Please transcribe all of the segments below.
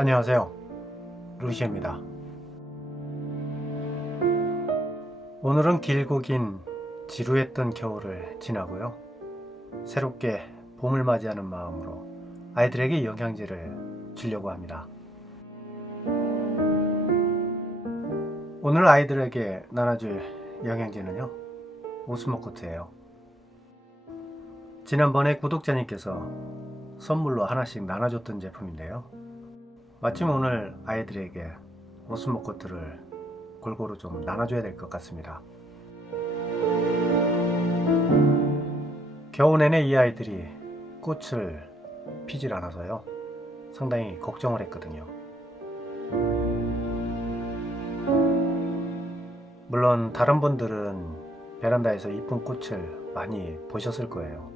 안녕하세요. 루시입니다. 오늘은 길고 긴 지루했던 겨울을 지나고요. 새롭게 봄을 맞이하는 마음으로 아이들에게 영양제를 주려고 합니다. 오늘 아이들에게 나눠줄 영양제는요. 오스모코트예요. 지난번에 구독자님께서 선물로 하나씩 나눠줬던 제품인데요. 마침 오늘 아이들에게 오스모코트를 골고루 좀 나눠줘야 될 것 같습니다. 겨우 내내 이 아이들이 꽃을 피질 않아서요. 상당히 걱정을 했거든요. 물론 다른 분들은 베란다에서 이쁜 꽃을 많이 보셨을 거예요.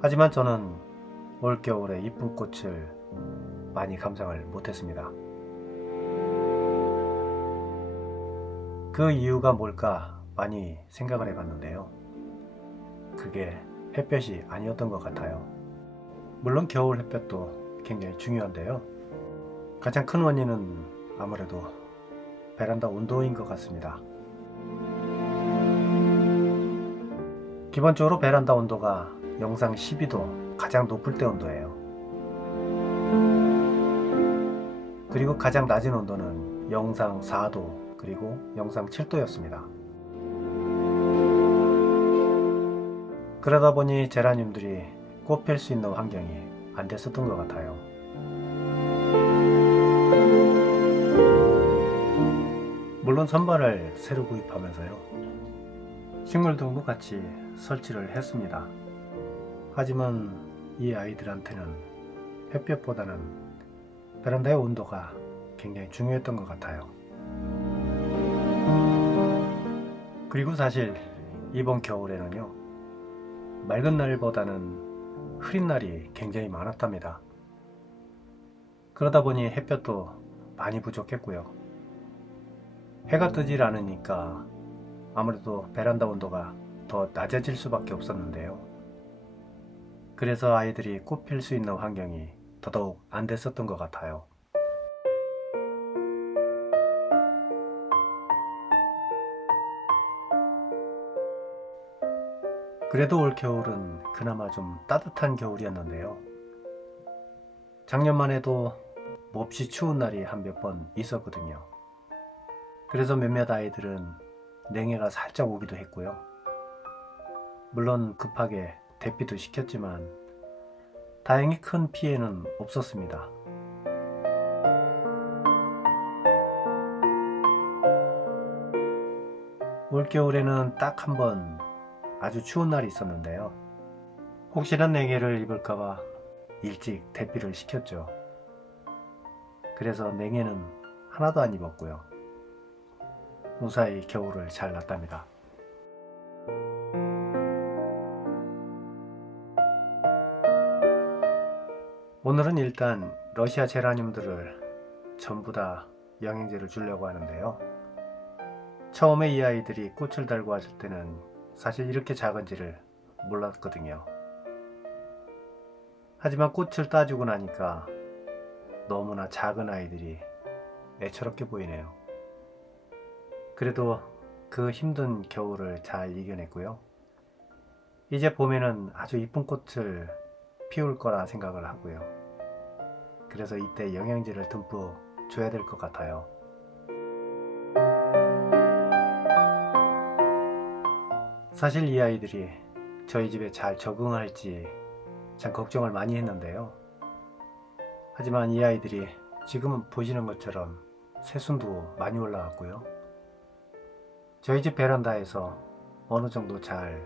하지만 저는 올겨울에 이쁜 꽃을 많이 감상을 못했습니다. 그 이유가 뭘까 많이 생각을 해봤는데요. 그게 햇볕이 아니었던 것 같아요. 물론 겨울 햇볕도 굉장히 중요한데요. 가장 큰 원인은 아무래도 베란다 온도인 것 같습니다. 기본적으로 베란다 온도가 영상 12도 가장 높을 때 온도예요. 그리고 가장 낮은 온도는 영상 4도 그리고 영상 7도였습니다. 그러다 보니 제라늄들이 꽃 필 수 있는 환경이 안 됐었던 것 같아요. 물론 선반을 새로 구입하면서요. 식물 등도 같이 설치를 했습니다. 하지만 이 아이들한테는 햇볕보다는 베란다의 온도가 굉장히 중요했던 것 같아요. 그리고 사실 이번 겨울에는요, 맑은 날보다는 흐린 날이 굉장히 많았답니다. 그러다 보니 햇볕도 많이 부족했고요. 해가 뜨질 않으니까 아무래도 베란다 온도가 더 낮아질 수밖에 없었는데요. 그래서 아이들이 꽃필 수 있는 환경이 더더욱 안 됐었던 것 같아요. 그래도 올 겨울은 그나마 좀 따뜻한 겨울이었는데요. 작년만 해도 몹시 추운 날이 한 몇 번 있었거든요. 그래서 몇몇 아이들은 냉해가 살짝 오기도 했고요. 물론 급하게 대피도 시켰지만 다행히 큰 피해는 없었습니다. 올겨울에는 딱 한 번 아주 추운 날이 있었는데요. 혹시나 냉해를 입을까봐 일찍 대피를 시켰죠. 그래서 냉해는 하나도 안 입었고요. 무사히 겨울을 잘 났답니다. 오늘은 일단 러시아 제라늄들을 전부 다 영양제를 주려고 하는데요. 처음에 이 아이들이 꽃을 달고 왔을 때는 사실 이렇게 작은지를 몰랐거든요. 하지만 꽃을 따주고 나니까 너무나 작은 아이들이 애처롭게 보이네요. 그래도 그 힘든 겨울을 잘 이겨냈고요. 이제 봄에는 아주 이쁜 꽃을 피울 거라 생각을 하고요. 그래서 이때 영양제를 듬뿍 줘야 될 것 같아요. 사실 이 아이들이 저희 집에 잘 적응할지 참 걱정을 많이 했는데요. 하지만 이 아이들이 지금은 보시는 것처럼 새순도 많이 올라왔고요. 저희 집 베란다에서 어느 정도 잘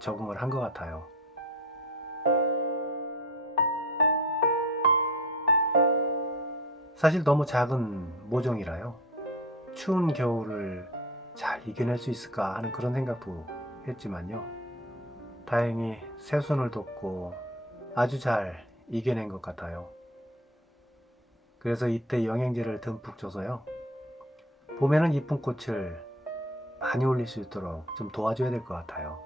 적응을 한 것 같아요. 사실 너무 작은 모종이라요. 추운 겨울을 잘 이겨낼 수 있을까 하는 그런 생각도 했지만요. 다행히 새순을 돋고 아주 잘 이겨낸 것 같아요. 그래서 이때 영양제를 듬뿍 줘서요. 봄에는 이쁜 꽃을 많이 올릴 수 있도록 좀 도와줘야 될 것 같아요.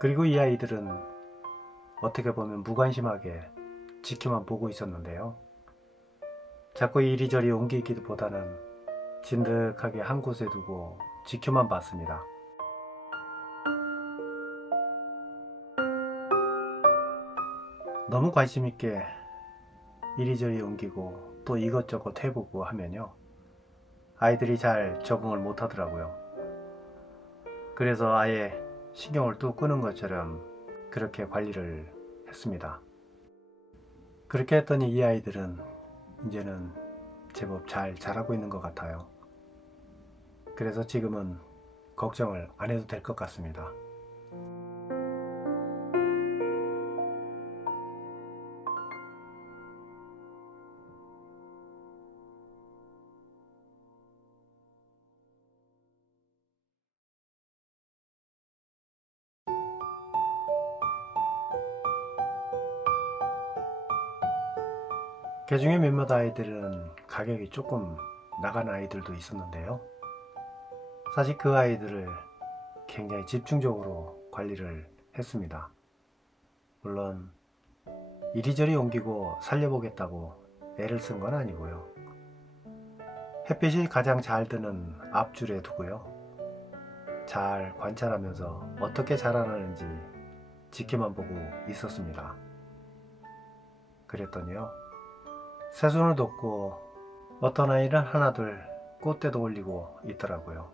그리고 이 아이들은 어떻게 보면 무관심하게 지켜만 보고 있었는데요. 자꾸 이리저리 옮기기보다는 진득하게 한 곳에 두고 지켜만 봤습니다. 너무 관심 있게 이리저리 옮기고 또 이것저것 해보고 하면요. 아이들이 잘 적응을 못 하더라고요. 그래서 아예 신경을 뚝 끄는 것처럼 그렇게 관리를 했습니다. 그렇게 했더니 이 아이들은 이제는 제법 잘 자라고 있는 것 같아요. 그래서 지금은 걱정을 안 해도 될 것 같습니다. 그 중에 몇몇 아이들은 가격이 조금 나간 아이들도 있었는데요. 사실 그 아이들을 굉장히 집중적으로 관리를 했습니다. 물론 이리저리 옮기고 살려보겠다고 애를 쓴 건 아니고요. 햇빛이 가장 잘 드는 앞줄에 두고요. 잘 관찰하면서 어떻게 자라나는지 지켜만 보고 있었습니다. 그랬더니요. 새순을 돋고 어떤 아이는 하나둘 꽃대도 올리고 있더라고요.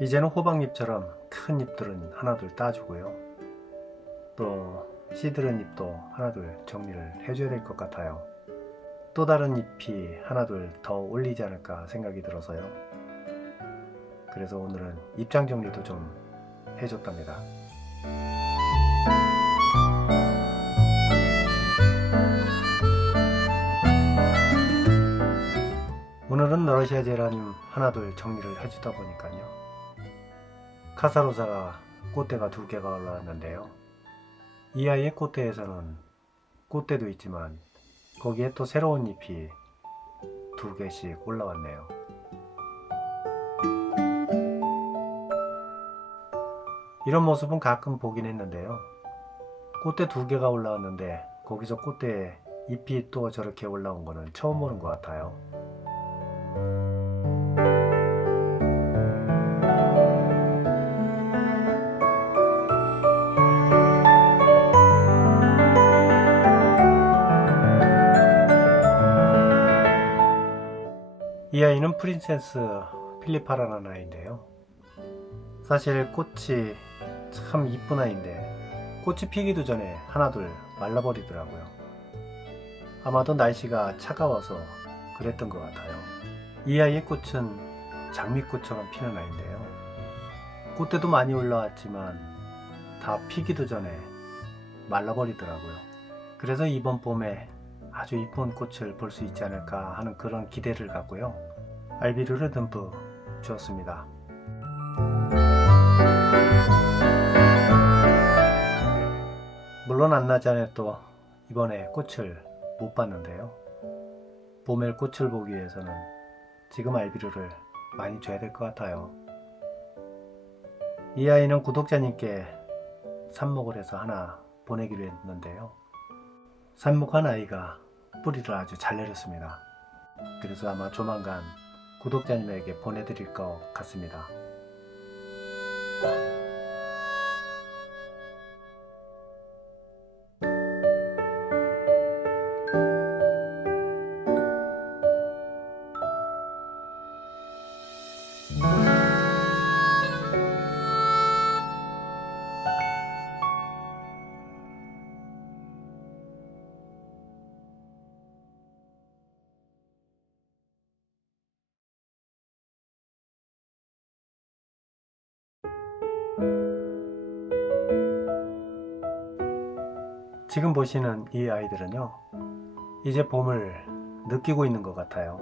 이제는 호박잎처럼 큰 잎들은 하나둘 따주고요. 또 씨들은 잎도 하나둘 정리를 해줘야 될 것 같아요. 또 다른 잎이 하나둘 더 올리지 않을까 생각이 들어서요. 그래서 오늘은 입장 정리도 좀 해줬답니다. 러시아 제라늄 하나둘 정리를 해주다 보니까요. 카사로사가 꽃대가 두 개가 올라왔는데요. 이 아이의 꽃대에서는 꽃대도 있지만 거기에 또 새로운 잎이 두 개씩 올라왔네요. 이런 모습은 가끔 보긴 했는데요. 꽃대 두 개가 올라왔는데 거기서 꽃대에 잎이 또 저렇게 올라온 거는 처음 보는 것 같아요. 이 아이는 프린세스 필리파라는 아이인데요. 사실 꽃이 참 이쁜 아이인데 꽃이 피기도 전에 하나둘 말라버리더라고요. 아마도 날씨가 차가워서 그랬던 것 같아요. 이 아이의 꽃은 장미꽃처럼 피는 아이인데요. 꽃대도 많이 올라왔지만 다 피기도 전에 말라버리더라고요. 그래서 이번 봄에 아주 이쁜 꽃을 볼 수 있지 않을까 하는 그런 기대를 갖고요. 알비루를 듬뿍 주었습니다. 물론 안나자네 또 이번에 꽃을 못 봤는데요. 봄에 꽃을 보기 위해서는 지금 알비루를 많이 줘야 될 것 같아요. 이 아이는 구독자님께 삽목을 해서 하나 보내기로 했는데요. 삽목한 아이가 뿌리를 아주 잘 내렸습니다. 그래서 아마 조만간 구독자님에게 보내드릴 것 같습니다. 지금 보시는 이 아이들은요, 이제 봄을 느끼고 있는 것 같아요.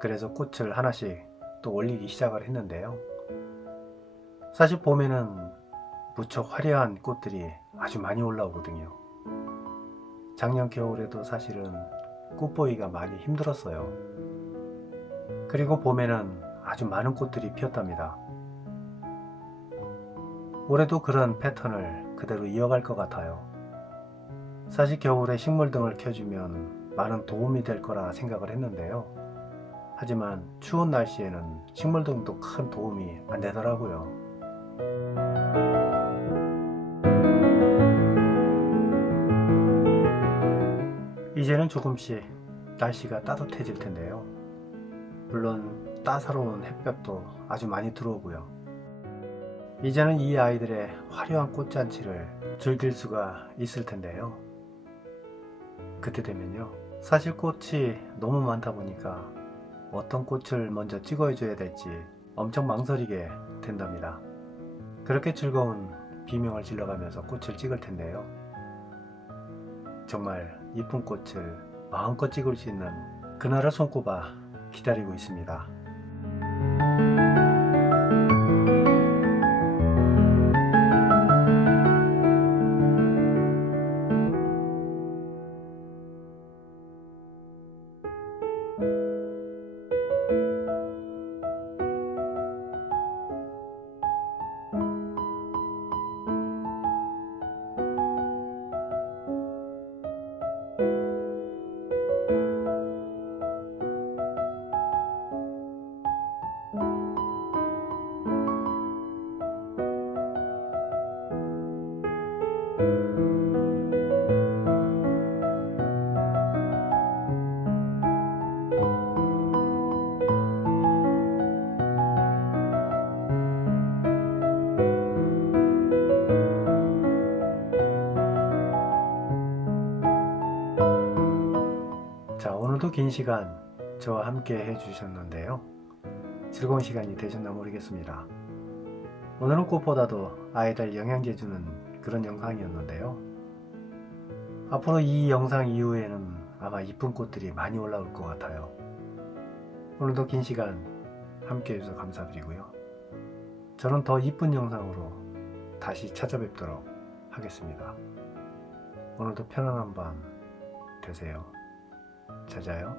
그래서 꽃을 하나씩 또 올리기 시작을 했는데요. 사실 봄에는 무척 화려한 꽃들이 아주 많이 올라오거든요. 작년 겨울에도 사실은 꽃 보기가 많이 힘들었어요. 그리고 봄에는 아주 많은 꽃들이 피었답니다. 올해도 그런 패턴을 그대로 이어갈 것 같아요. 사실 겨울에 식물 등을 켜주면 많은 도움이 될 거라 생각을 했는데요. 하지만 추운 날씨에는 식물 등도 큰 도움이 안 되더라고요. 이제는 조금씩 날씨가 따뜻해질 텐데요. 물론 따사로운 햇볕도 아주 많이 들어오고요. 이제는 이 아이들의 화려한 꽃잔치를 즐길 수가 있을 텐데요. 그때 되면요. 사실 꽃이 너무 많다 보니까 어떤 꽃을 먼저 찍어줘야 될지 엄청 망설이게 된답니다. 그렇게 즐거운 비명을 질러가면서 꽃을 찍을 텐데요. 정말 이쁜 꽃을 마음껏 찍을 수 있는 그날을 손꼽아 기다리고 있습니다. 긴 시간 저와 함께 해주셨는데요. 즐거운 시간이 되셨나 모르겠습니다. 오늘은 꽃보다도 아이들 영양제 주는 그런 영상이었는데요. 앞으로 이 영상 이후에는 아마 이쁜 꽃들이 많이 올라올 것 같아요. 오늘도 긴 시간 함께 해주셔서 감사드리고요. 저는 더 이쁜 영상으로 다시 찾아뵙도록 하겠습니다. 오늘도 편안한 밤 되세요. 잘 자요.